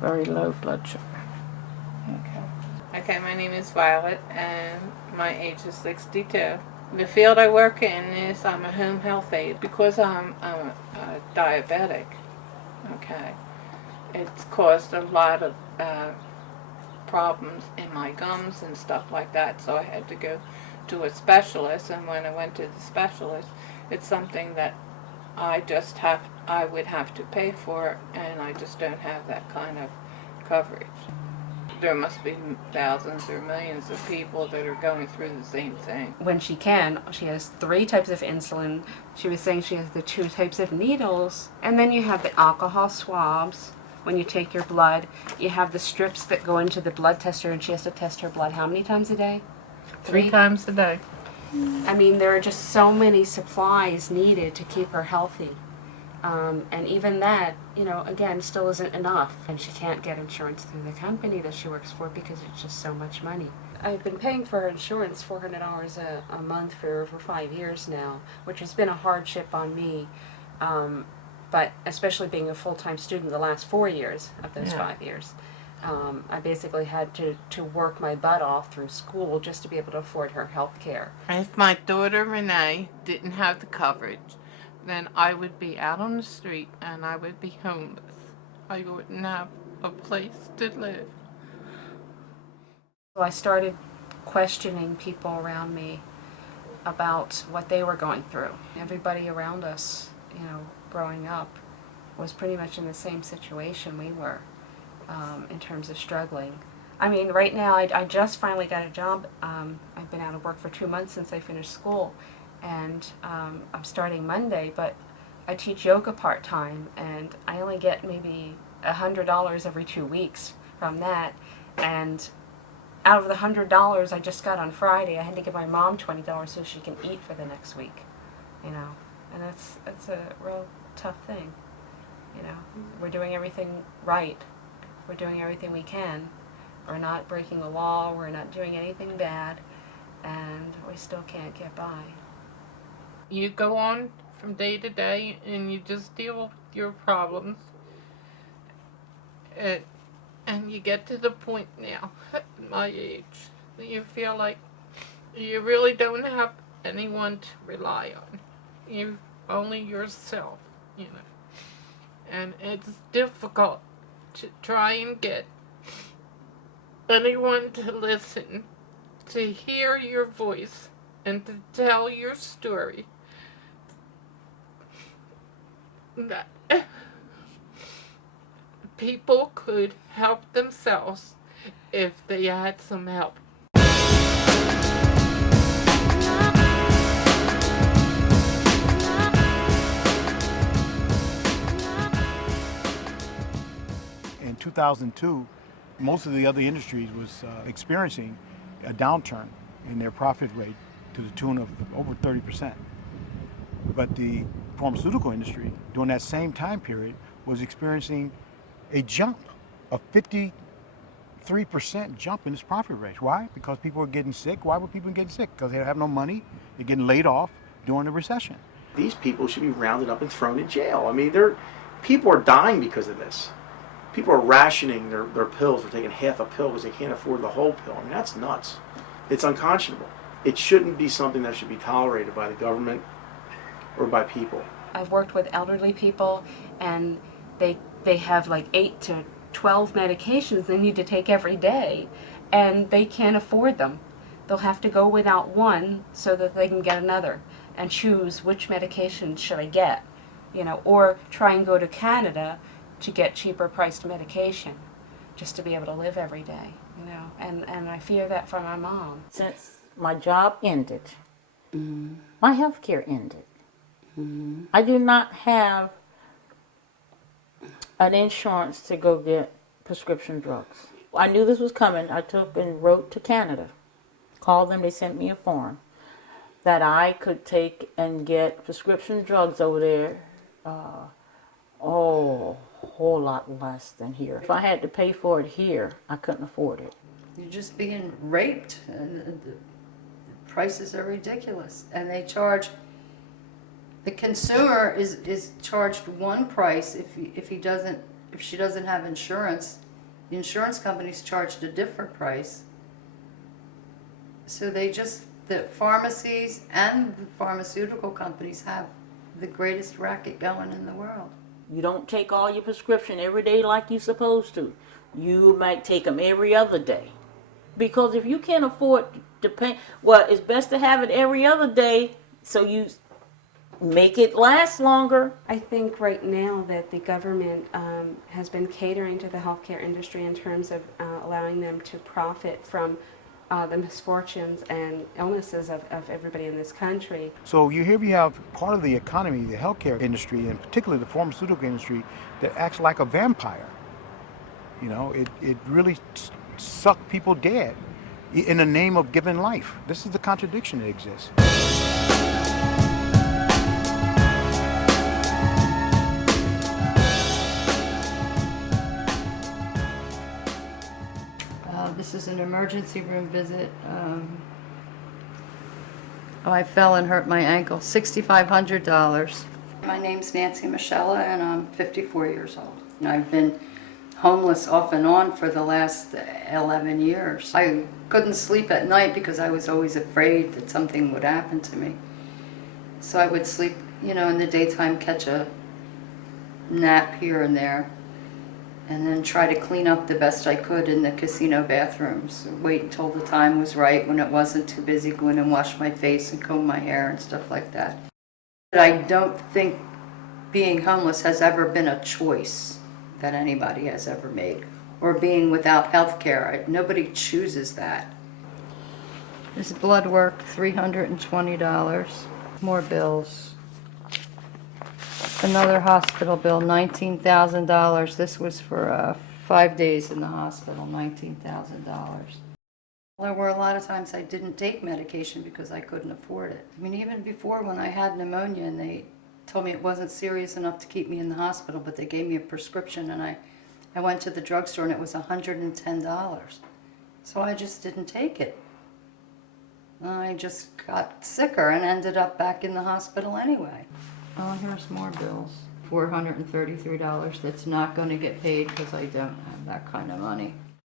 very low blood sugar. Okay, my name is Violet, and my age is 62. The field I work in is I'm a home health aide because I'm a diabetic. Okay, it's caused a lot of problems in my gums and stuff like that, so I had to go to a specialist, and when I went to the specialist, it's something that I would have to pay for, and I just don't have that kind of coverage. There must be thousands or millions of people that are going through the same thing. When she can, she has 3 types of insulin. She was saying she has the 2 types of needles. And then you have the alcohol swabs. When you take your blood, you have the strips that go into the blood tester, and she has to test her blood how many times a day? 3 times a day. I mean, there are just so many supplies needed to keep her healthy. And even that, you know, again, still isn't enough. And she can't get insurance through the company that she works for because it's just so much money. I've been paying for her insurance $400 a month for 5 years now, which has been a hardship on me. But especially being a full-time student the last 4 years of those 5 years. I basically had to work my butt off through school just to be able to afford her health care. If my daughter Renee didn't have the coverage, then I would be out on the street and I would be homeless. I wouldn't have a place to live. So I started questioning people around me about what they were going through. Everybody around us, you know, growing up was pretty much in the same situation we were in terms of struggling. I mean, right now I just finally got a job. I've been out of work for 2 months since I finished school, and I'm starting Monday, but I teach yoga part-time, and I only get maybe $100 every 2 weeks from that. And out of the $100 I just got on Friday, I had to give my mom $20 so she can eat for the next week, you know. And that's a real tough thing, you know. We're doing everything right. We're doing everything we can. We're not breaking the law. We're not doing anything bad, and we still can't get by. You go on from day to day and you just deal with your problems. And you get to the point now, at my age, that you feel like you really don't have anyone to rely on. You only yourself, you know. And it's difficult to try and get anyone to listen, to hear your voice, and to tell your story. That people could help themselves if they had some help. In 2002, most of the other industries was experiencing a downturn in their profit rate to the tune of over 30%. But the pharmaceutical industry, during that same time period, was experiencing a jump, a 53% jump in its profit rate. Why? Because people were getting sick. Why were people getting sick? Because they have no money. They're getting laid off during the recession. These people should be rounded up and thrown in jail. I mean, people are dying because of this. People are rationing their pills. They're taking half a pill because they can't afford the whole pill. I mean, that's nuts. It's unconscionable. It shouldn't be something that should be tolerated by the government or by people. I've worked with elderly people, and they have like 8 to 12 medications they need to take every day, and they can't afford them. They'll have to go without one so that they can get another and choose which medication should I get, you know, or try and go to Canada to get cheaper priced medication just to be able to live every day, you know. And I fear that for my mom. Since my job ended, my health care ended. I do not have an insurance to go get prescription drugs. I knew this was coming. I took and wrote to Canada, called them, they sent me a form that I could take and get prescription drugs over there, a whole lot less than here. If I had to pay for it here, I couldn't afford it. You're just being raped, and the prices are ridiculous, and they charge. The consumer is charged one price if she doesn't have insurance, The insurance companies charged a different price. So the pharmacies and the pharmaceutical companies have the greatest racket going in the world. You don't take all your prescription every day like you're supposed to. You might take them every other day. Because if you can't afford to pay, well, it's best to have it every other day so you make it last longer. I think right now that the government has been catering to the healthcare industry in terms of allowing them to profit from the misfortunes and illnesses of everybody in this country. So here we have part of the economy, the healthcare industry, and particularly the pharmaceutical industry, that acts like a vampire. You know, it really sucked people dead in the name of giving life. This is the contradiction that exists. This is an emergency room visit. I fell and hurt my ankle. $6,500. My name's Nancy Moschella, and I'm 54 years old. And I've been homeless off and on for the last 11 years. I couldn't sleep at night because I was always afraid that something would happen to me. So I would sleep, you know, in the daytime, catch a nap here and there, and then try to clean up the best I could in the casino bathrooms. Wait until the time was right when it wasn't too busy, go in and wash my face and comb my hair and stuff like that. But I don't think being homeless has ever been a choice that anybody has ever made, or being without health care. Nobody chooses that. This blood work, $320. More bills. Another hospital bill, $19,000. This was for 5 days in the hospital, $19,000. There were a lot of times I didn't take medication because I couldn't afford it. I mean, even before, when I had pneumonia and they told me it wasn't serious enough to keep me in the hospital, but they gave me a prescription, and I went to the drugstore and it was $110. So I just didn't take it. I just got sicker and ended up back in the hospital anyway. Oh, here's more bills. $433 that's not going to get paid because I don't have that kind of money.